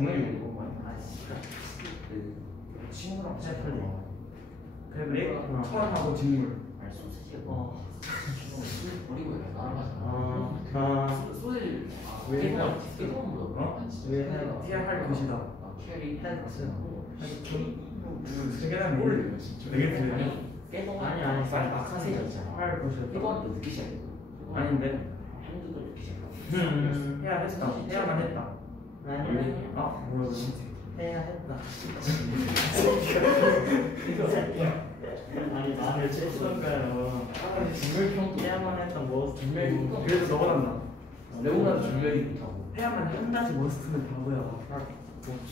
동물이고. 친구랑 짤팔리. 그래? 철하고 직물. 아니 소시지가 술 버리고 날아가잖아. 소시지 왜 깨동으로 왜 해야 할 것이다. 캐리 헬스. 세계란 뭘? 되게 깨동 아니 막하세요 있잖아. 할 것이다. 깨동도 늦게 시작해. 아닌데. 한두도 늦게 시작하고. 해야 했다. 해야만 했다. 아 뭐야? 해야 했다. 아니 나를 쳤던가요. 중멸평도 해야만 했던 뭐 중멸. 그래서 너가 난다. 레오나도 준비하기 못하고. 해야만 한다지 머스트는 바보야.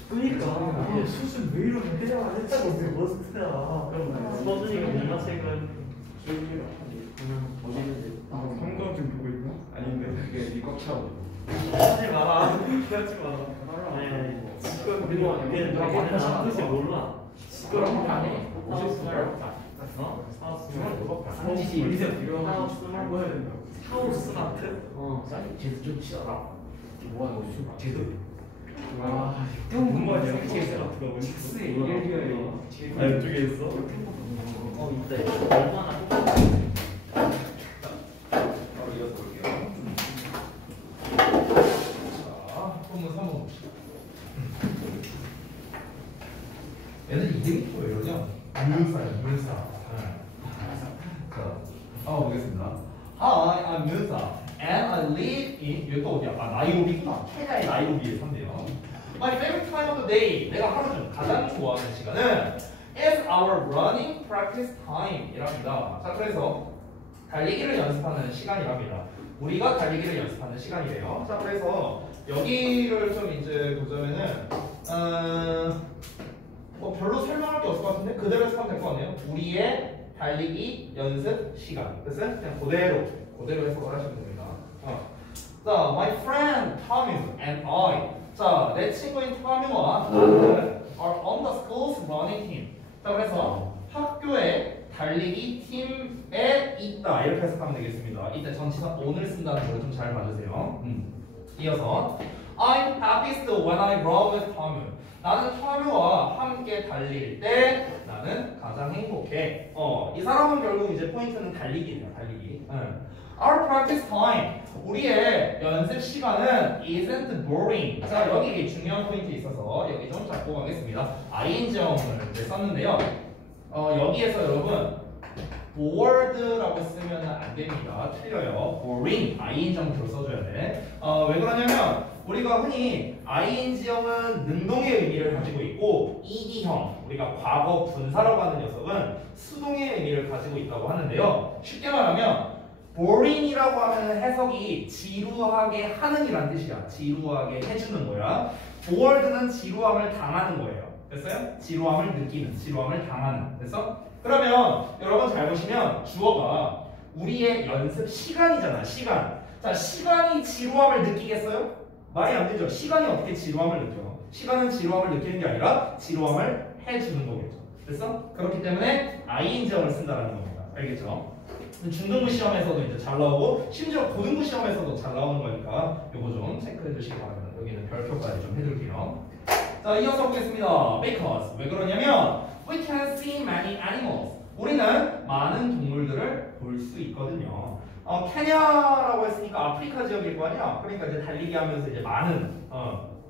그니까 이게 수준 왜 이러면 해야만 했다고 왜 머스트야. 그럼 서준이가 뭔가 책은 어디는데? 성경 좀 보고 있나? 아닌데. 이게 니꽉 차고. 하지 마. 하지 마. 그리고 걔는 뜻이 몰라. 그럼 안 해. 상지지 이제 필요한 거 해야 된다. 하우스 마트? 쌀이 제도 좀 치더라. 뭐야 이거 제도. 와, 형 뭔가 상지에서 마트가 뭔지. 스의 일일비어에 아 이쪽에 있어? 있다. 얼마나 똑같아. 바로 이어서 볼게요. 자, 본문 3번 봅시다. 얘는 이름이 또 왜 이러냐? 유사. 자, 보겠습니다. Hi, I'm Musa, and I live in 여기 또 어디야? 나이로비구나. 케냐의 나이로비에 산대요. My favorite time of the day. 내가 하루 중 가장 좋아하는 시간은 is our running practice time이랍니다. 자, 그래서 달리기를 연습하는 시간이랍니다. 우리가 달리기를 연습하는 시간이래요. 자, 그래서 여기를 좀 이제 보자면은 뭐 별로 설명할 게 없을 것 같은데 그대로 해석하면 될 것 같네요. 우리의 달리기 연습 시간. 됐어요? 그냥 그대로 해석을 하시면 됩니다. 자, my friend Tommy and I. 자, 내 친구인 타뮤와 나는 are on the school's running team. 자, 그래서 학교의 달리기 팀에 있다. 이렇게 해석하면 되겠습니다. 이때 전치사 on을 쓴다는 걸 좀 잘 봐주세요. 이어서 I'm happiest when I run with Tommy. 나는 타뮤와 함께 달릴 때 나는 가장 행복해. 이 사람은 결국 이제 포인트는 달리기예요. 달리기. Our practice time. 우리의 연습 시간은 isn't boring. 자, 여기 중요한 포인트 있어서 여기 좀 잡고 가겠습니다. ing형을 이제 썼는데요. 여기에서 여러분 bored라고 쓰면 안 됩니다. 틀려요. boring ing형으로 써줘야 돼. 왜 그러냐면 우리가 흔히 ing형은 능동의 의미를 가지고 있고 ed형, 우리가 과거 분사라고 하는 녀석은 수동의 의미를 가지고 있다고 하는데요. 쉽게 말하면 boring이라고 하는 해석이 지루하게 하는 이란 뜻이야. 지루하게 해주는 거야. bored는 지루함을 당하는 거예요. 됐어요? 지루함을 느끼는, 지루함을 당하는. 됐어? 그러면 여러분 잘 보시면 주어가 우리의 연습 시간이잖아. 시간. 자, 시간이 지루함을 느끼겠어요? 말이 안 되죠. 시간이 어떻게 지루함을 느껴? 시간은 지루함을 느끼는 게 아니라 지루함을 해주는 거겠죠. 됐어? 그렇기 때문에 ing형을 쓴다는 겁니다. 알겠죠? 중등부 시험에서도 이제 잘 나오고 심지어 고등부 시험에서도 잘 나오는 거니까 요거 좀 체크해 주시기 바랍니다. 여기는 별표까지 좀 해둘게요. 자, 이어서 보겠습니다. Because 왜 그러냐면 we can see many animals. 우리는 많은 동물들을 볼 수 있거든요. 케냐라고 했으니까 아프리카 지역일 거 아니야. 그러니까 이제 달리기 하면서 이제 많은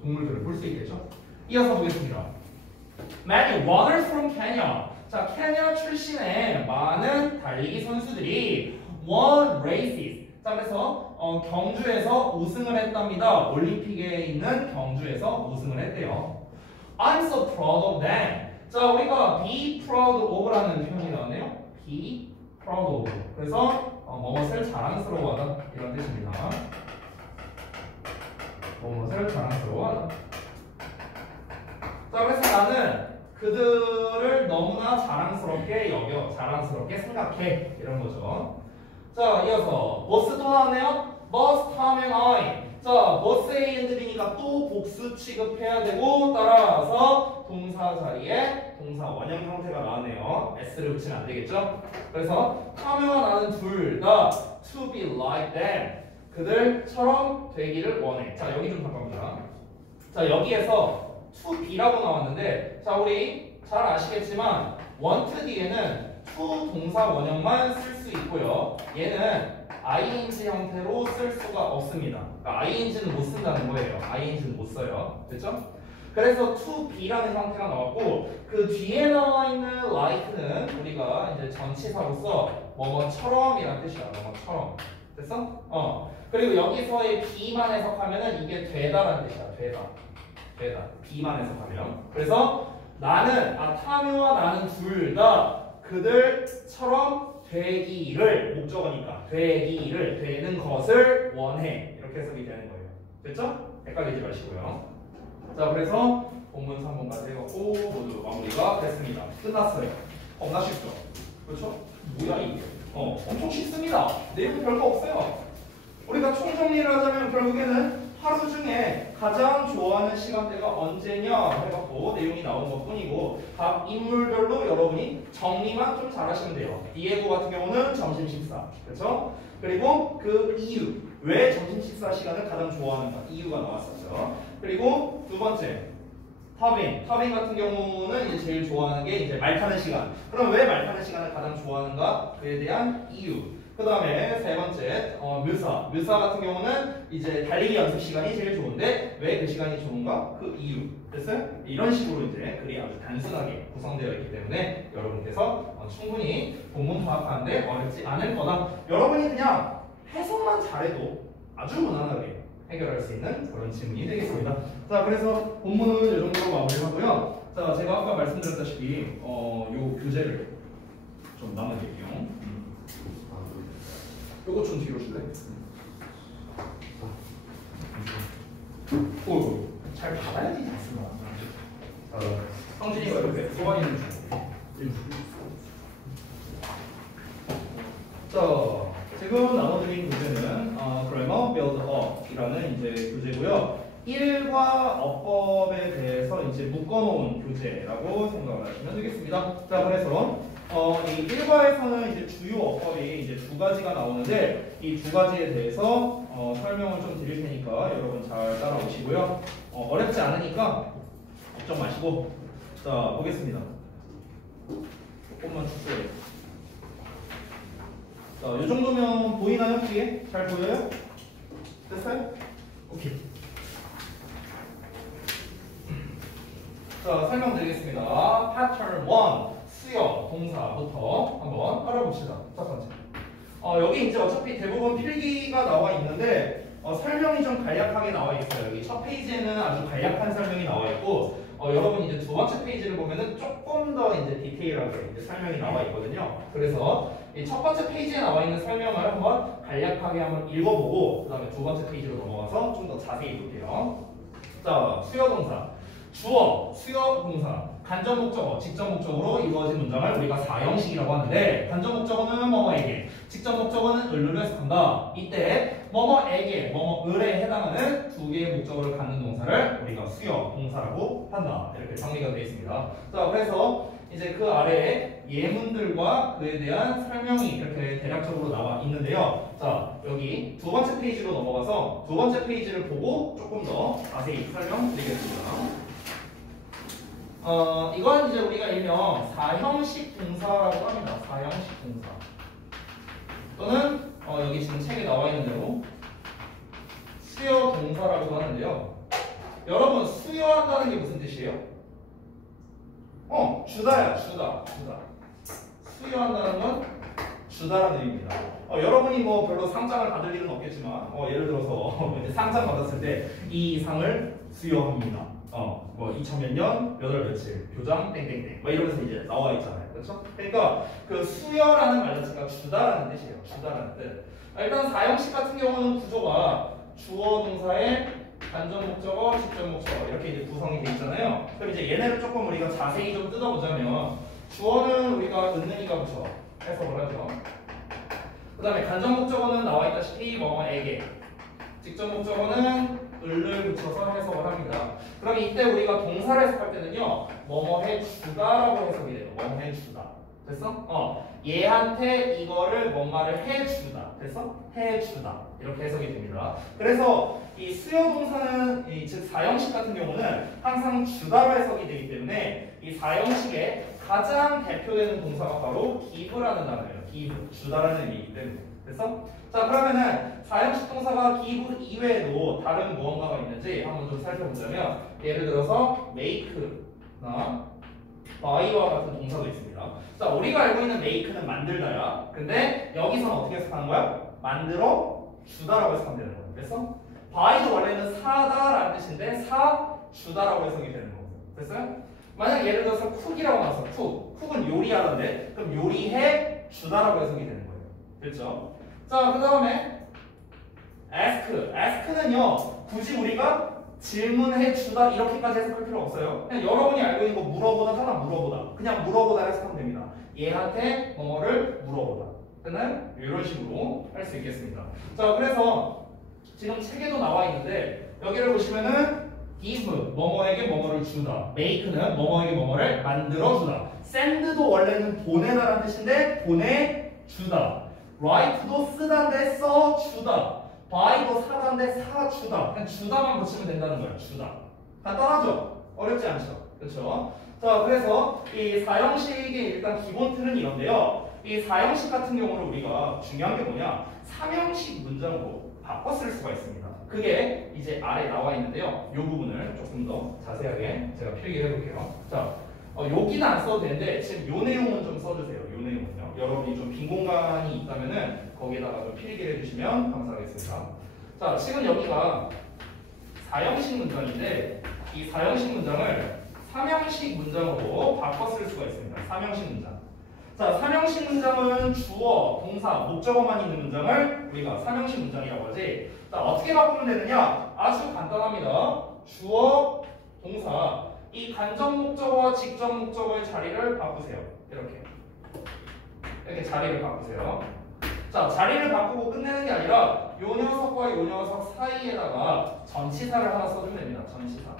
동물들을 볼 수 있겠죠. 이어서 보겠습니다. Many runners from Kenya. 자, 케냐 출신의 많은 달리기 선수들이 won races. 자, 그래서 경주에서 우승을 했답니다. 올림픽에 있는 경주에서 우승을 했대요. I'm so proud of them. 자, 우리가 be proud of라는 표현이 나왔네요. be proud of. 그래서 뭐뭇을 자랑스러워하다 이런 뜻입니다. 뭐뭇을 자랑스러워하다. 자, 그래서 나는 그들을 너무나 자랑스럽게 여겨, 자랑스럽게 생각해 이런 거죠. 자, 이어서 버스 또 나왔네요. bus, Tom and I. 자, 버스 A들이니까 또 복수 취급해야 되고 따라서 동사 자리에 동사 원형 형태가 나왔네요. s를 붙이면 안 되겠죠? 그래서 Tom과 나는 둘 다 to be like them. 그들처럼 되기를 원해. 자, 여기 좀 바꿔봅니다. 자, 여기에서 to be라고 나왔는데 자 우리 잘 아시겠지만 want 뒤에는 to 동사 원형만 쓸 수 있고요. 얘는 ing 형태로 쓸 수가 없습니다. 그러니까 ing는 못 쓴다는 거예요. ing는 못 써요. 됐죠? 그래서 to be라는 형태가 나왔고 그 뒤에 나와 있는 like는 우리가 이제 전치사로서 뭐뭐처럼이라는 뜻이야. 뭐뭐처럼. 됐어? 그리고 여기서의 be만 해석하면은 이게 되다라는 뜻이야. 되다. be만 해석하면. 그래서 나는 타뮤와 나는 둘 다 그들처럼 되기를 목적어니까 되기를 되는 것을 원해. 이렇게 해석이 되는 거예요. 됐죠? 헷갈리지 마시고요. 자 그래서 본문 3번까지 해갖고 모두 마무리가 됐습니다. 끝났어요. 겁나 쉽죠? 그렇죠? 뭐야 이게? 엄청 쉽습니다. 내용 별거 없어요. 우리가 총정리를 하자면 결국에는 하루 중에 가장 좋아하는 시간대가 언제냐 해갖고 내용이 나온 것 뿐이고 각 인물별로 여러분이 정리만 좀 잘하시면 돼요. 디에고 같은 경우는 점심 식사, 그렇죠? 그리고 그 이유, 왜 점심 식사 시간을 가장 좋아하는가 이유가 나왔었죠. 그리고 두 번째, 터빈 같은 경우는 이제 제일 좋아하는 게 이제 말 타는 시간. 그럼 왜 말 타는 시간을 가장 좋아하는가? 그에 대한 이유. 그 다음에 세 번째, 묘사 같은 경우는 이제 달리기 연습 시간이 제일 좋은데 왜 그 시간이 좋은가? 그 이유. 됐어요? 이런 식으로 이제 글이 아주 단순하게 구성되어 있기 때문에 여러분께서 충분히 본문 파악하는데 어렵지 않을 거다. 여러분이 그냥 해석만 잘해도 아주 무난하게 해결할 수 있는 그런 질문이 되겠습니다. 자, 그래서 본문은 이 정도로 마무리하고요. 자, 제가 아까 말씀드렸다시피 요 교재를 좀 나눠드릴게요. 요거 좀 뒤로 줄래? 오, 잘 받아야지 잘 쓰나. 성진이가 이렇게 소환이는 주고. 자, 지금 나눠드린 교재는 Grammar Build Up이라는 이제 교재고요. 1과 어법에 대해서 이제 묶어놓은 교재라고 생각을 하시면 되겠습니다. 자, 그래서 이 1과에서는 이제 주요 어법이 이제 두 가지가 나오는데 이 두 가지에 대해서 설명을 좀 드릴 테니까 여러분 잘 따라오시고요. 어렵지 않으니까 걱정 마시고 자 보겠습니다. 조금만 주세요. 자, 이 정도면 보이나요? 뒤에? 잘 보여요? 됐어요? 오케이. 자, 설명드리겠습니다. Pattern 1, 수요, 동사부터 한번 알아봅시다. 첫 번째. 여기 이제 어차피 대부분 필기가 나와 있는데 설명이 좀 간략하게 나와 있어요. 여기 첫 페이지에는 아주 간략한 설명이 나와 있고 여러분 이제 두 번째 페이지를 보면은 조금 더 이제 디테일하게 이제 설명이 나와 있거든요. 그래서 이 첫 번째 페이지에 나와 있는 설명을 한번 간략하게 한번 읽어보고 그 다음에 두 번째 페이지로 넘어가서 좀 더 자세히 볼게요. 자, 수요 동사. 주어, 수요 동사, 간접 목적어, 직접 목적어로 이루어진 문장을 우리가 4형식이라고 하는데 간접 목적어는 뭐뭐에게, 직접 목적어는 을로 해석한다. 이때 뭐뭐에게, 뭐뭐을에 해당하는 두 개의 목적어를 갖는 동사를 우리가 수요 동사라고 한다. 이렇게 정리가 되어 있습니다. 자, 그래서 이제 그 아래에 예문들과 그에 대한 설명이 이렇게 대략적으로 나와 있는데요. 자, 여기 두 번째 페이지로 넘어가서 두 번째 페이지를 보고 조금 더 자세히 설명드리겠습니다. 이건 이제 우리가 일명 4형식 동사라고 합니다. 4형식 동사. 또는 여기 지금 책에 나와 있는 대로 수요 동사라고 하는데요. 여러분 수요한다는 게 무슨 뜻이에요? 주다야, 주다. 수요한다는 건 주다라는 의미입니다. 여러분이 뭐 별로 상장을 받을 일은 없겠지만 예를 들어서 상장 받았을 때 이 상을 수여합니다. 뭐 2000몇 년, 몇 월 며칠, 교장 땡땡땡 뭐 이러면서 이제 나와 있잖아요. 그렇죠? 그러니까 그 수여라는 말 자체가 주다라는 뜻이에요. 주다라는 뜻. 일단 4형식 같은 경우는 구조가 주어 동사의 간접 목적어, 직접 목적어 이렇게 이제 구성이 돼 있잖아요. 그럼 이제 얘네를 조금 우리가 자세히 좀 뜯어보자면 주어는 우리가 은는이가 붙여 해석을 하죠. 그 다음에 간접 목적어는 나와 있다시피 뭐뭐에게, 직접 목적어는 을을 붙여서 해석을 합니다. 그럼 이때 우리가 동사를 해석할 때는요, 뭐뭐 해주다라고 해석이 돼요. 뭐뭐 해주다. 됐어? 얘한테 이거를 뭔가를 해주다. 됐어? 해주다. 이렇게 해석이 됩니다. 그래서 이 수요 동사는 즉 사형식 같은 경우는 항상 주다로 해석이 되기 때문에 이 사형식의 가장 대표되는 동사가 바로 give라는 단어예요. give, 주다라는 의미이기 때문에. 됐어? 자, 그러면은 사형식 동사가 give 이외에도 다른 무언가가 있는지 한번 좀 살펴보자면 예를 들어서 make나 buy와 같은 동사도 있습니다. 자, 우리가 알고 있는 make는 만들다야. 근데 여기서는 어떻게 해석하는 거야? 만들어 주다라고 해석하면 되는 거야. 됐어? buy도 원래는 사다라는 뜻인데 주다라고 해석이 되는 거고. 됐어요? 만약 예를 들어서 쿡이라고 나왔어. 쿡은 요리하던데 그럼 요리해 주다라고 해석이 되는 거예요. 됐죠? 자, 그 다음에 ask는요 굳이 우리가 질문해 주다 이렇게까지 해석할 필요 없어요. 그냥 여러분이 알고 있는 거 물어보다 하나 물어보다 그냥 물어보다 해석하면 됩니다. 얘한테 뭐를 물어보다 또는 이런 식으로 할 수 있겠습니다. 자, 그래서 지금 책에도 나와 있는데 여기를 보시면은 give 뭐뭐에게 뭐뭐를 주다, make는 뭐뭐에게 뭐뭐를 만들어 주다, send도 원래는 보내다라는 뜻인데 보내주다, write도 쓰다인데 써주다, buy도 사다인데 사주다. 그냥 주다만 붙이면 된다는 거예요. 주다. 간단하죠? 어렵지 않죠? 그렇죠? 자, 그래서 이 사형식의 일단 기본 틀은 이런데요. 이 사형식 같은 경우는 우리가 중요한 게 뭐냐? 삼형식 문장으로 바꿔 쓸 수가 있습니다. 그게 이제 아래 나와 있는데요. 이 부분을 조금 더 자세하게 제가 필기를 해볼게요. 자, 여기는 안 써도 되는데 지금 요 내용은 좀 써주세요. 요 내용은요. 여러분이 좀 빈 공간이 있다면은 거기에다가 좀 필기를 해주시면 감사하겠습니다. 자, 지금 여기가 사형식 문장인데 이 사형식 문장을 삼형식 문장으로 바꿔 쓸 수가 있습니다. 삼형식 문장. 자, 삼형식 문장은 주어, 동사, 목적어만 있는 문장을 우리가 삼형식 문장이라고 하지. 자, 어떻게 바꾸면 되느냐? 아주 간단합니다. 주어, 동사, 이 간접 목적어와 직접 목적어의 자리를 바꾸세요. 이렇게 자리를 바꾸세요. 자, 자리를 바꾸고 끝내는 게 아니라 요 녀석과 요 녀석 사이에다가 전치사를 하나 써주면 됩니다. 전치사.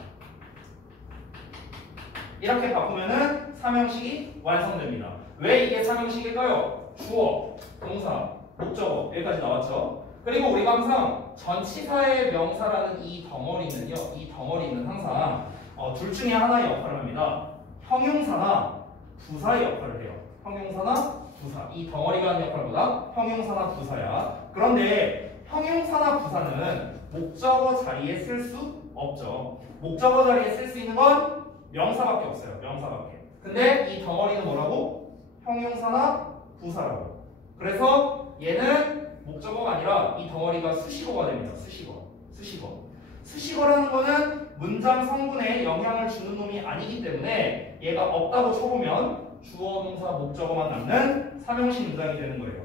이렇게 바꾸면은 삼형식이 완성됩니다. 왜 이게 삼형식일까요? 주어, 동사, 목적어 여기까지 나왔죠? 그리고 우리가 항상 전치사의 명사라는 이 덩어리는 항상 둘 중에 하나의 역할을 합니다. 형용사나 부사의 역할을 해요. 형용사나 부사. 이 덩어리가 하는 역할보다 형용사나 부사야. 그런데 형용사나 부사는 목적어 자리에 쓸 수 없죠. 목적어 자리에 쓸 수 있는 건 명사밖에 없어요. 명사밖에. 근데 이 덩어리는 뭐라고? 형용사나 부사라고. 그래서 얘는 목적어가 아니라 이 덩어리가 수식어가 됩니다. 수식어라는 거는 문장 성분에 영향을 주는 놈이 아니기 때문에 얘가 없다고 쳐보면 주어, 동사, 목적어만 남는 삼형식 문장이 되는 거예요.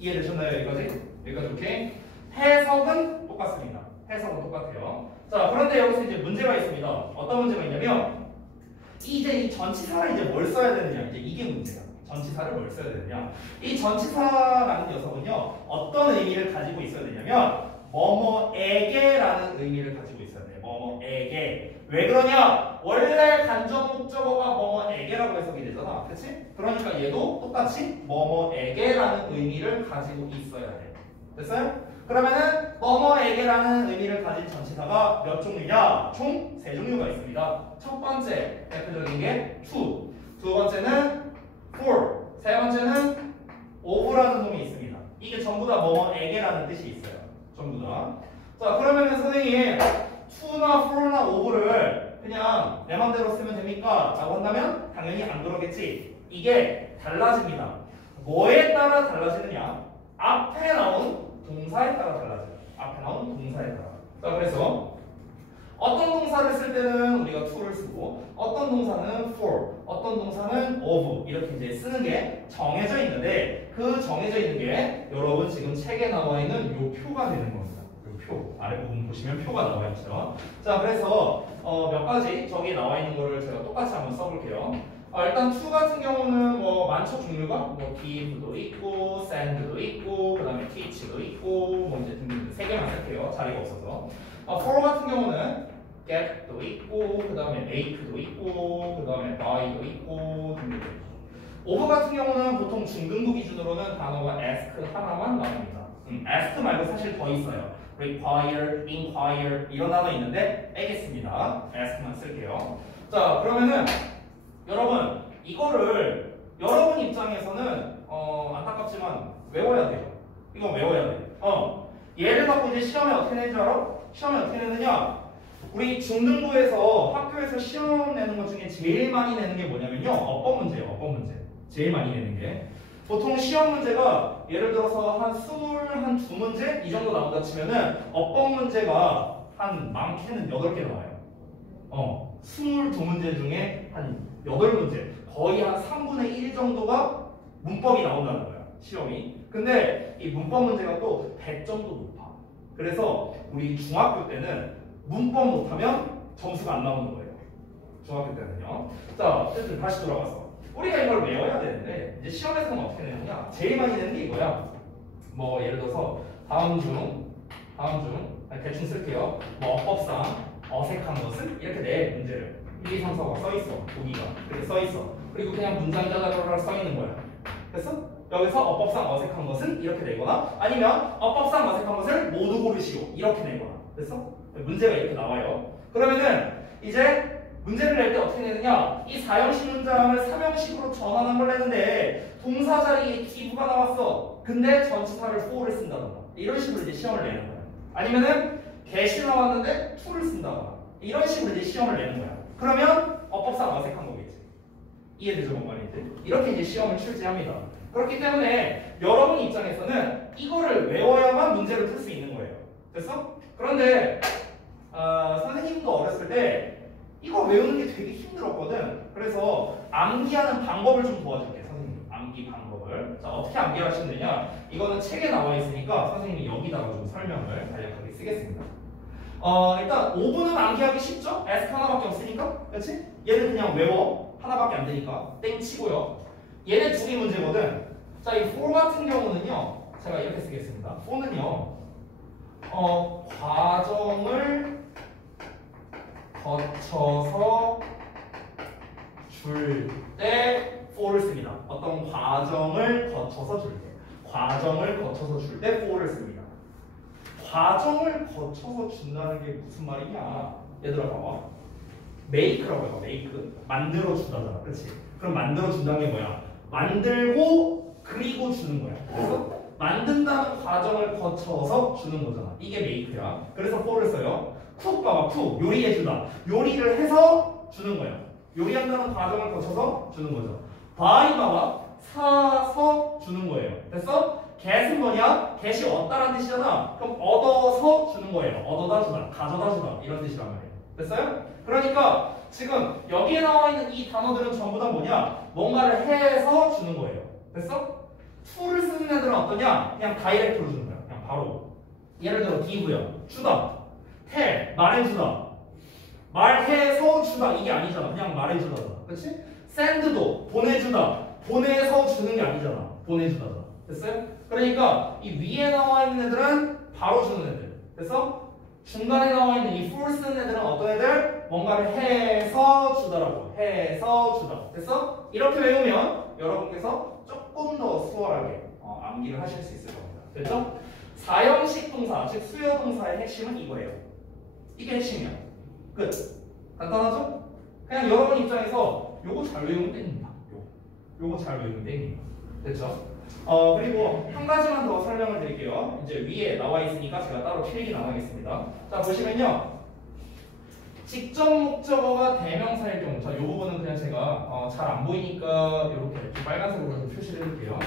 이해되셨나요? 여기까지 오케이? 해석은 똑같습니다. 해석은 똑같아요. 자, 그런데 여기서 이제 문제가 있습니다. 어떤 문제가 있냐면 이제 이 전치사를 이제 뭘 써야 되느냐, 이제 이게 문제야. 전치사를 뭘 써야 되느냐. 이 전치사라는 녀석은요 어떤 의미를 가지고 있어야 되냐면 뭐뭐에게라는 의미를 가지고 있어야 돼요. 뭐뭐에게. 왜 그러냐? 원래 간접 목적어가 뭐뭐에게라고 해석이 되잖아. 그치? 그러니까 얘도 똑같이 뭐뭐에게라는 의미를 가지고 있어야 돼. 됐어요? 그러면은 뭐뭐에게라는 의미를 가진 전치사가 몇 종류냐? 총 3종류가 있습니다. 첫 번째 대표적인 게 to, 두 번째는 for, 세 번째는 of라는 놈이 있습니다. 이게 전부 다 뭐뭐에게라는 뜻이 있어요. 전부 다. 자, 그러면은 선생님 to나 for나 of를 그냥 내 맘대로 쓰면 됩니까? 라고 한다면 당연히 안 그러겠지. 이게 달라집니다. 뭐에 따라 달라지느냐? 앞에 나온 동사에 따라 달라져요. 앞에 나온 동사에 따라. 자, 그래서 어떤 동사를 쓸 때는 우리가 to를 쓰고 어떤 동사는 for, 어떤 동사는 of 이렇게 이제 쓰는 게 정해져 있는데 그 정해져 있는 게 여러분 지금 책에 나와 있는 요 표가 되는 겁니다. 요 표. 아랫부분 보시면 표가 나와 있죠. 자, 그래서 몇 가지 저기 나와 있는 거를 제가 똑같이 한번 써볼게요. 일단 to 같은 경우는 뭐 많죠. 종류가 뭐 give도 있고 send도 있고 그 다음에 teach도 있고 뭐 이제 등등 3개만 쓸게요. 자리가 없어서. for 같은 경우는 get도 있고 그 다음에 make도 있고 그 다음에 buy도 있고 등등. of 같은 경우는 보통 중등부 기준으로는 단어가 ask 하나만 나옵니다. ask 말고 사실 더 있어요. require, inquire 이런 단어 있는데 빼겠습니다. ask만 쓸게요. 자, 그러면은 여러분 이거를 여러분 입장에서는 안타깝지만 외워야 돼요. 이건 외워야 돼. 얘를 갖고 이제 시험에 어떻게 내는 줄 알아? 시험에 어떻게 내느냐? 우리 중등부에서 학교에서 시험 내는 것 중에 제일 많이 내는 게 뭐냐면요. 어법 문제예요. 어법 문제. 제일 많이 내는 게. 보통 시험 문제가 예를 들어서 한 22문제 이 정도 나온다 치면은 어법 문제가 한 많게는 8개 나와요. 22문제 중에 한 8문제. 거의 한 3분의 1 정도가 문법이 나온다는 거야. 시험이. 근데 이 문법 문제가 또 100점도 높아. 그래서 우리 중학교 때는 문법 못하면 점수가 안 나오는 거예요. 중학교 때는요. 자, 어쨌든 다시 돌아가서 우리가 이걸 외워야 되는데 이제 시험에서는 어떻게 내느냐? 제일 많이 내는 게 이거야. 뭐 예를 들어서 다음 중 대충 쓸게요. 뭐 어법상 어색한 것은 이렇게 내 문제를 1, 2, 3, 4가 써 있어. 보기가 이렇게 써 있어. 그리고 그냥 문장 짜자로 써 있는 거야. 됐어? 여기서 어법상 어색한 것은 이렇게 내거나 아니면 어법상 어색한 것을 모두 고르시오 이렇게 내거나. 됐어? 문제가 이렇게 나와요. 그러면은 이제 문제를 낼 때 어떻게 내느냐? 이 4형식 문장을 3형식으로 전환한 걸 내는데 동사 자리에 기부가 나왔어. 근데 전치사를 for를 쓴다던가 이런 식으로 이제 시험을 내는 거야. 아니면은 get이 나왔는데 to를 쓴다던가 이런 식으로 이제 시험을 내는 거야. 그러면 어법상 어색한 거겠지. 이해되죠, 뭔 말인지? 이렇게 이제 시험을 출제합니다. 그렇기 때문에 여러분 입장에서는 이거를 외워야만 문제를 풀 수 있는 거예요. 됐어? 그런데 선생님도 어렸을 때 이거 외우는 게 되게 힘들었거든. 그래서 암기하는 방법을 좀 도와줄게, 선생님. 암기 방법을. 자, 어떻게 암기를 하시면 되냐? 이거는 책에 나와 있으니까 선생님이 여기다가 좀 설명을 간략하게 쓰겠습니다. 일단 5분은 암기하기 쉽죠? ask 하나밖에 없으니까. 그렇지? 얘는 그냥 외워. 하나밖에 안 되니까. 땡 치고요. 얘네 두 개 문제거든. 자, 이 for 같은 경우는요. 제가 이렇게 쓰겠습니다. for는요. 과정을 거쳐서 줄 때 for를 씁니다. 어떤 과정을 거쳐서 줄 때. 과정을 거쳐서 줄 때 for를 씁니다. 과정을 거쳐서 준다는 게 무슨 말이냐? 얘들아 봐봐. make라고 해봐. make. 만들어 준다잖아. 그렇지? 그럼 만들어 준다는 게 뭐야? 만들고 그리고 주는 거야. 그래서 만든다는 과정을 거쳐서 주는 거잖아. 이게 make야. 그래서 for를 써요. cook 봐봐. cook. 요리해주다. 요리를 해서 주는 거야. 요리한다는 과정을 거쳐서 주는 거죠. buy 봐봐. 사서 주는 거예요. 됐어? get은 뭐냐? get이 얻다라는 뜻이잖아. 그럼 얻어서 주는 거예요. 얻어다 주다. 가져다 주다. 이런 뜻이란 말이에요. 됐어요? 그러니까 지금 여기에 나와 있는 이 단어들은 전부 다 뭐냐? 뭔가를 해서 주는 거예요. 됐어? to를 쓰는 애들은 어떠냐? 그냥 다이렉트로 주는 거야. 그냥 바로. 예를 들어 give요. 주다. tell. 말해주다. 말해서 주다. 이게 아니잖아. 그냥 말해주다. 그렇지? send도 보내주다. 보내서 주는 게 아니잖아. 보내주다잖아. 됐어요? 그러니까 이 위에 나와 있는 애들은 바로 주는 애들. 됐어? 중간에 나와 있는 이 for 쓰는 애들은 어떤 애들? 뭔가를 해서 주다라고. 해서 주다. 됐어? 이렇게 외우면 여러분께서 조금 더 수월하게 암기를 하실 수 있을 겁니다. 됐죠? 4형식 동사, 즉 수요 동사의 핵심은 이거예요. 이게 핵심이야. 끝. 간단하죠? 그냥 여러분 입장에서 요거 잘 외우면 땡깁니다. 요거 잘 외우면 땡깁니다. 됐죠? 그리고 한 가지만 더 설명을 드릴게요. 이제 위에 나와 있으니까 제가 따로 필기 안 하겠습니다. 자, 보시면요. 직접 목적어가 대명사일 경우, 자, 이 부분은 그냥 제가 잘 안 보이니까 이렇게 빨간색으로 좀 표시를 해줄게요.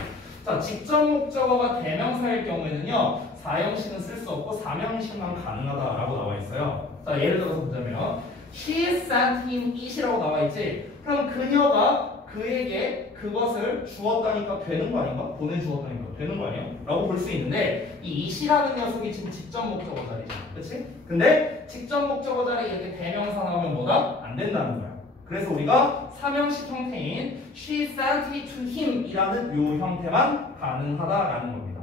자, 직접 목적어가 대명사일 경우에는요, 4형식은 쓸 수 없고 3형식만 가능하다라고 나와 있어요. 자, 예를 들어서 보자면 She sent him it이라고 나와 있지. 그럼 그녀가 그에게 그것을 주었다니까 되는 거 아닌가? 보내주었다니까 되는 거 아니야? 라고 볼 수 있는데 이 it이라는 녀석이 지금 직접 목적어 자리잖아. 그치? 근데 직접 목적어 자리에 이렇게 대명사 나오면 뭐다? 안 된다는 거야. 그래서 우리가 3형식 형태인 she sent it to him 이라는 요 형태만 가능하다라는 겁니다.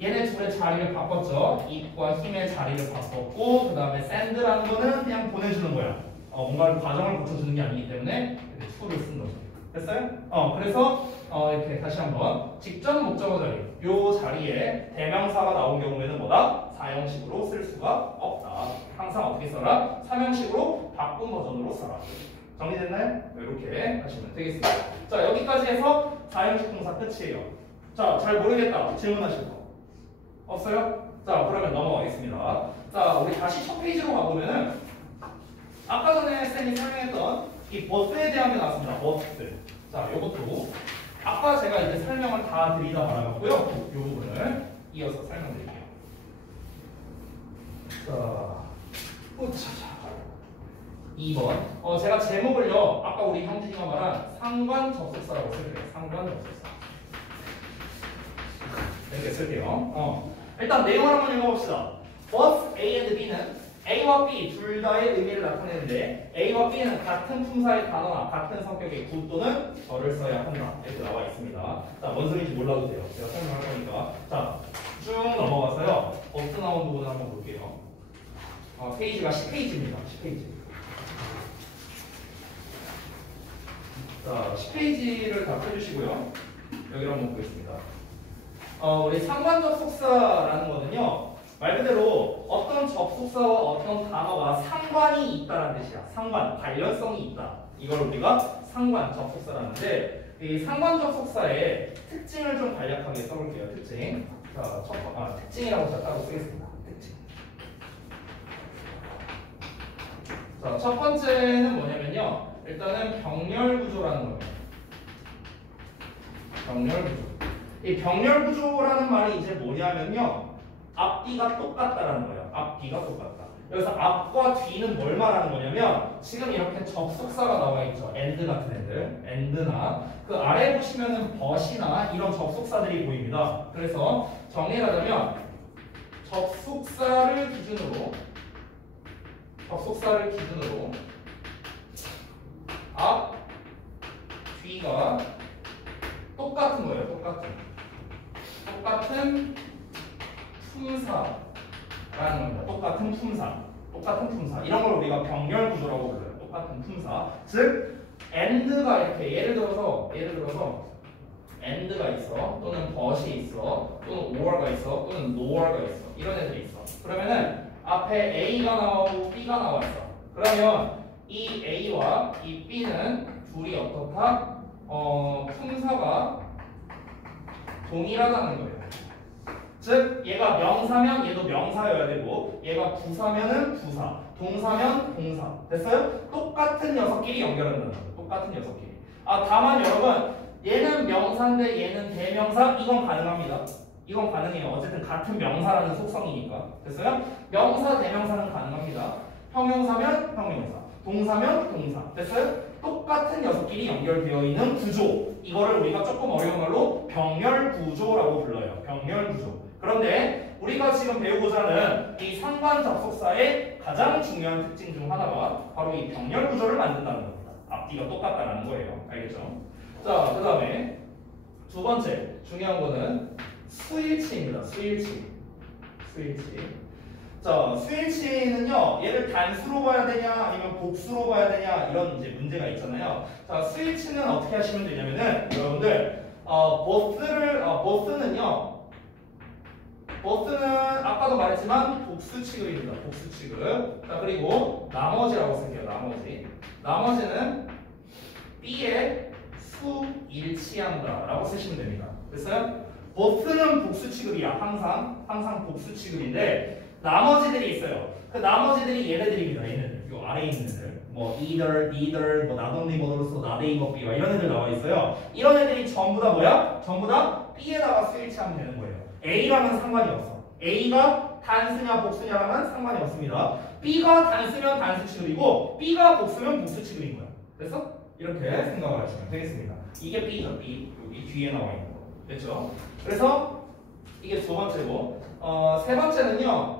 얘네 둘의 자리를 바꿨죠. it과 him의 자리를 바꿨고 그 다음에 send라는 거는 그냥 보내주는 거야. 뭔가를 과정을 거쳐주는 게 아니기 때문에 to를 쓴 거죠. 됐어요? 그래서 이렇게 다시 한번 직접 목적어 자리 요 자리에 대명사가 나온 경우에는 뭐다? 사형식으로 쓸 수가 없다. 항상 어떻게 써라? 삼형식으로 바꾼 버전으로 써라. 정리됐나요? 이렇게 하시면 되겠습니다. 자, 여기까지 해서 사형식 동사 끝이에요. 자, 잘 모르겠다. 질문하실 거 없어요? 자, 그러면 넘어가겠습니다. 자, 우리 다시 첫 페이지로 가보면은 아까 전에 쌤이 설명했던 이 버스에 대한 게 나왔습니다. 버스. 자, 요것도 아까 제가 이제 설명을 다 드리다 말아갖고요. 요 부분을 이어서 설명드릴게요. 자, 2번. 제가 제목을요. 아까 우리 형준이가 말한 상관 접속사라고 쓸게요. 상관 접속사. 이렇게 쓸게요. 일단 내용을 한번 읽어봅시다. Both A and B는 A와 B 둘 다의 의미를 나타내는데 A와 B는 같은 품사의 단어나 같은 성격의 구 또는 절을 써야 한다. 이렇게 나와 있습니다. 자, 뭔 소리인지 몰라도 돼요. 제가 설명할 거니까. 자, 쭉 넘어가서요. 버스 나온 부분을 한번 볼게요. 페이지가 10페이지입니다. 10페이지. 자, 10페이지를 다 펴주시고요. 여기를 한번 보겠습니다. 우리 상관 접속사라는 거는요. 말 그대로 어떤 접속사와 어떤 단어가 상관이 있다라는 뜻이야. 상관, 관련성이 있다. 이걸 우리가 상관 접속사라는데 이 상관 접속사의 특징을 좀 간략하게 써볼게요. 특징. 자, 특징이라고 제가 따로 쓰겠습니다. 특징. 자, 첫 번째는 뭐냐면요. 일단은 병렬 구조라는 겁니다. 병렬 구조. 이 병렬 구조라는 말이 이제 뭐냐면요. 앞뒤가 똑같다라는 거예요. 앞뒤가 똑같다. 여기서 앞과 뒤는 뭘 말하는 거냐면 지금 이렇게 접속사가 나와 있죠. and 같은 애들. and나 그 아래 보시면은 but이나 이런 접속사들이 보입니다. 그래서 정리를 하자면 접속사를 기준으로 앞, 뒤가 똑같은 거예요. 똑같은 품사라는 겁니다. 똑같은 품사. 이런 걸 우리가 병렬 구조라고 불러요. 똑같은 품사. 즉, and가 이렇게 예를 들어서 and가 있어, 또는 but이 있어, 또는 or가 있어, 또는 nor가 있어. 이런 애들이 있어. 그러면은 앞에 A가 나오고 B가 나왔어. 그러면 이 A와 이 B는 둘이 어떻다? 품사가 동일하다는 거예요. 즉 얘가 명사면 얘도 명사여야 되고 얘가 부사면은 부사, 동사면 동사. 됐어요? 똑같은 녀석끼리 연결한다는 거예요. 똑같은 녀석끼리. 다만 여러분 얘는 명사인데 얘는 대명사 이건 가능합니다. 이건 가능해요. 어쨌든 같은 명사라는 속성이니까. 됐어요? 명사 대명사는 가능합니다. 형용사면 형용사, 동사면 동사. 됐어요? 똑같은 녀석끼리 연결되어 있는 구조. 이거를 우리가 조금 어려운 말로 병렬 구조라고 불러요. 병렬 구조. 그런데 우리가 지금 배우고자 하는 이 상관 접속사의 가장 중요한 특징 중 하나가 바로 이 병렬 구조를 만든다는 겁니다. 앞뒤가 똑같다는 거예요. 알겠죠? 자, 그 다음에 두 번째 중요한 거는 수일치입니다. 수일치. 자, 수일치는요, 얘를 단수로 봐야 되냐, 아니면 복수로 봐야 되냐, 이런 이제 문제가 있잖아요. 자, 수일치는 어떻게 하시면 되냐면은, 여러분들, 버스는 아까도 말했지만 복수 취급입니다. 복수 취급. 자, 그리고 나머지라고 쓸게요. 나머지는 B에 수일치한다라고 쓰시면 됩니다. 됐어요? 버스는 복수 취급이야. 항상 복수 취급인데 나머지들이 있어요. 그 나머지들이 얘네들입니다. 얘네들. 요 아래에 있는 애들. 뭐 either, neither, 뭐 not only but also not A but B와 이런 애들 나와 있어요. 이런 애들이 전부 다 뭐야? 전부 다 B에다가 수일치하면 되는 거예요. A랑은 상관이 없어. A가 단수냐 복수냐랑은 상관이 없습니다. B가 단수면 단수 취급이고 B가 복수면 복수 취급인 거야. 그래서 이렇게 생각을 하시면 되겠습니다. 이게 B죠. B. 여기 뒤에 나와 있는 거. 됐죠? 그래서 이게 두 번째고 세 번째는요.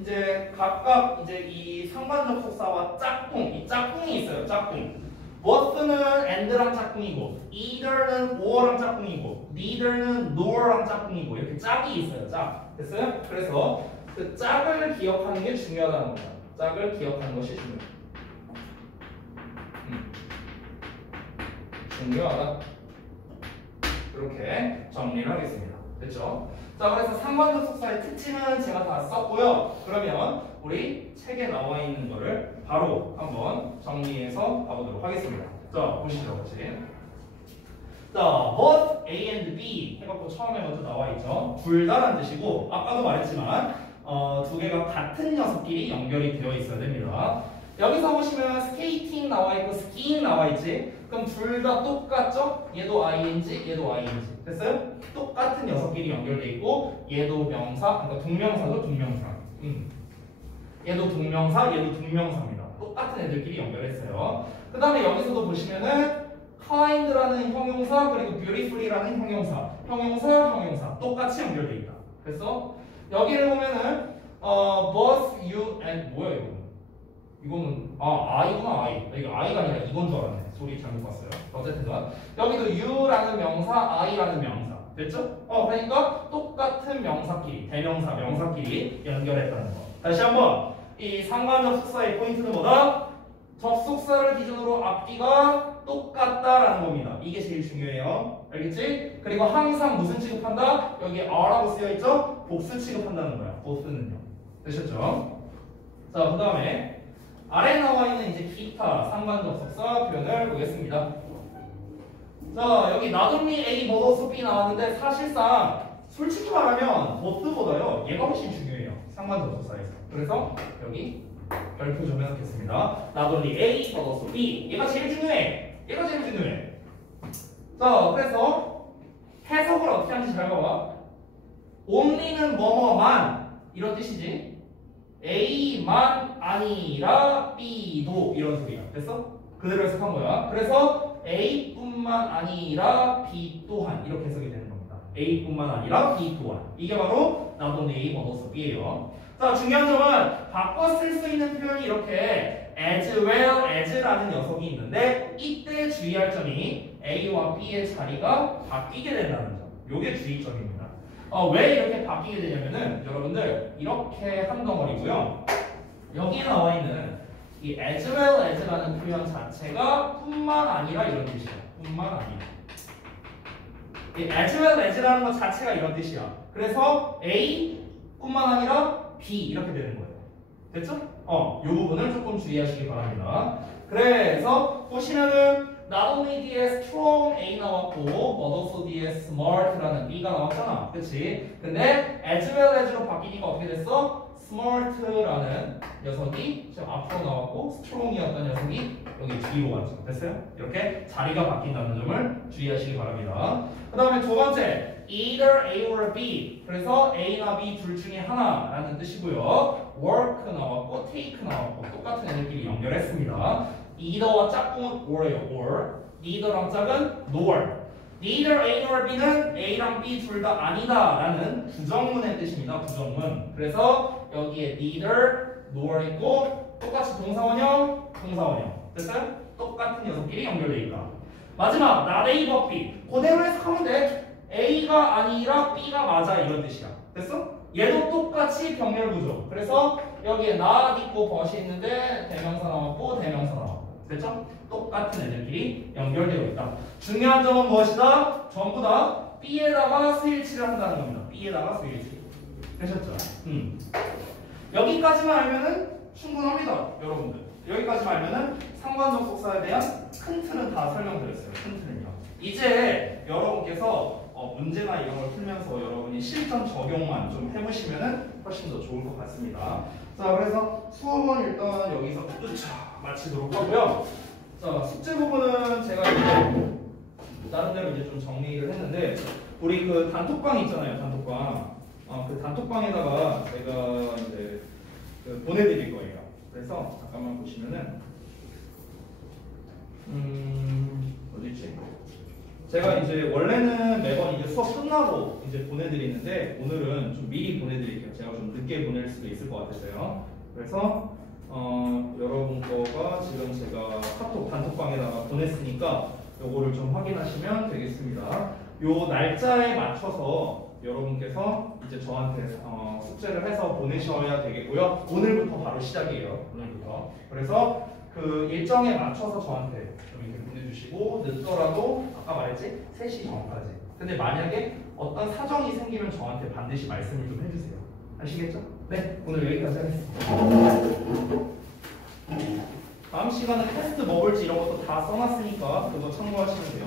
이제 각각 이제 이 상관 접속사와 짝꿍, 이 짝꿍이 있어요. 짝꿍. both는 and랑 짝꿍이고, either는 or랑 짝꿍이고, neither는 nor랑 짝꿍이고 이렇게 짝이 있어요. 짝. 됐어요? 그래서 그 짝을 기억하는 게 중요하다는 겁니다. 짝을 기억하는 것이 중요해요. 중요하다. 이렇게 정리를 하겠습니다. 됐죠? 자, 그래서 상관접속사의 특징은 제가 다 썼고요. 그러면 우리 책에 나와 있는 거를 바로 한번 정리해서 가보도록 하겠습니다. 자, 보시죠, 같이. 자, both A and B 해갖고 처음에 먼저 나와 있죠. 둘 다란 뜻이고, 아까도 말했지만 두 개가 같은 녀석끼리 연결이 되어 있어야 됩니다. 여기서 보시면 스케이팅 나와 있고 스키잉 나와 있지. 그럼 둘 다 똑같죠? 얘도 ing, 얘도 ing. 됐어요? 똑같은 녀석끼리 연결돼 있고 얘도 명사, 그러니까 동명사죠, 동명사. 얘도 동명사, 얘도 동명사입니다. 똑같은 애들끼리 연결했어요. 그 다음에 여기서도 보시면은 kind라는 형용사 그리고 beautifully라는 형용사, 형용사 똑같이 연결돼 있다. 그래서 여기를 보면은 both you and 뭐야 이거? 이거는 I구나 I. 이거 I가 아니라 이건 줄 알았네. 소리 잘못 봤어요. 어쨌든간 여기도 you라는 명사, I라는 명사. 됐죠? 그러니까 똑같은 명사끼리, 대명사, 명사끼리 연결했다는 거. 다시 한번 이 상관접속사의 포인트는 뭐다? 접속사를 기준으로 앞뒤가 똑같다라는 겁니다. 이게 제일 중요해요. 알겠지? 그리고 항상 무슨 취급한다? 여기 are라고 쓰여있죠? 복수 취급한다는 거야. both는요. 되셨죠? 자, 그 다음에 아래 나와 있는 이제 기타 상관접속사 표현을 보겠습니다. 자, 여기 not only A but also B 나왔는데 사실상 솔직히 말하면 both보다요 얘가 훨씬 중요해요. 상관접속사에서. 그래서 여기 별표 좀 해놓겠습니다. not only A but also B. 얘가 제일 중요해. 얘가 제일 중요해. 자, 그래서 해석을 어떻게 하는지 잘 봐봐. only는 뭐뭐만 이런 뜻이지. A만 아니라 B도 이런 소리야. 됐어? 그대로 해석한 거야. 그래서 A뿐만 아니라 B 또한 이렇게 해석이 되는 겁니다. A뿐만 아니라 B 또한. 이게 바로 not only A but also B예요. 자, 중요한 점은 바꿔 쓸 수 있는 표현이 이렇게 as well as라는 녀석이 있는데 이때 주의할 점이 A와 B의 자리가 바뀌게 된다는 점. 요게 주의점입니다. 왜 이렇게 바뀌게 되냐면은 여러분들 이렇게 한 덩어리고요. 여기에 나와 있는 이 as well as라는 표현 자체가 뿐만 아니라 이런 뜻이야. 뿐만 아니라. 이 as well as라는 것 자체가 이런 뜻이야. 그래서 A 뿐만 아니라 B 이렇게 되는 거예요. 됐죠? 이 부분을 조금 주의하시기 바랍니다. 그래서 보시면은 not only 뒤에 strong A 나왔고 but also 뒤에 smart라는 B가 나왔잖아. 그치? 근데 as well as로 바뀌니까 어떻게 됐어? smart라는 녀석이 지금 앞으로 나왔고 strong이었던 녀석이 여기 뒤로 갔죠. 됐어요? 이렇게 자리가 바뀐다는 점을 주의하시기 바랍니다. 그 다음에 두 번째 either A or B. 그래서 A나 B 둘 중에 하나라는 뜻이고요. work 나왔고 take 나왔고 똑같은 애들끼리 연결했습니다. either와 짝꿍은 or예요. or. neither랑 짝은 nor. neither A nor B는 A랑 B 둘 다 아니다 라는 부정문의 뜻입니다. 부정문. 그래서 여기에 neither, nor 있고 똑같이 동사원형, 동사원형. 됐어요? 똑같은 녀석끼리 연결되어 있다. 마지막 not A but B. 그대로 해석하면 돼. A가 아니라 B가 맞아 이런 뜻이야. 됐어? 얘도 똑같이 병렬구조. 그래서 여기에 not 있고 but이 있는데 대명사 나왔고 대명사 나왔고. 됐죠? 똑같은 애들끼리 연결되어 있다. 중요한 점은 무엇이다? 전부 다 B에다가 수일치를 한다는 겁니다. B에다가 수일치. 되셨죠? 여기까지만 알면은 충분합니다. 여러분들. 여기까지만 알면은 상관접속사에 대한 큰 틀은 다 설명드렸어요. 큰 틀은요. 이제 여러분께서 문제나 이런 걸 풀면서 여러분이 실전 적용만 좀 해보시면은 훨씬 더 좋을 것 같습니다. 자, 그래서 수업은 일단 여기서 마치도록 하고요. 자, 숙제 부분은 제가 이제 나름대로 이제 좀 정리를 했는데 우리 그 단톡방 있잖아요. 단톡방. 그 단톡방에다가 제가 이제 그 보내드릴 거예요. 그래서 잠깐만 보시면은 어디 있지? 제가 이제 원래는 매번 이제 수업 끝나고 이제 보내드리는데 오늘은 좀 미리 보내드릴게요. 제가 좀 늦게 보낼 수도 있을 것 같아서요. 그래서 여러분 거가 지금 제가 카톡 단톡방에다가 보냈으니까 요거를 좀 확인하시면 되겠습니다. 요 날짜에 맞춰서 여러분께서 이제 저한테 숙제를 해서 보내셔야 되겠고요. 오늘부터 바로 시작이에요. 오늘부터. 그래서 그 일정에 맞춰서 저한테 좀 이렇게 보내주시고 늦더라도 아까 말했지 3시 전까지. 근데 만약에 어떤 사정이 생기면 저한테 반드시 말씀을 좀 해주세요. 아시겠죠? 네, 오늘 여기까지 하겠습니다. 다음 시간은 테스트 뭐 볼지 이런 것도 다 써놨으니까 그거 참고하시면 돼요.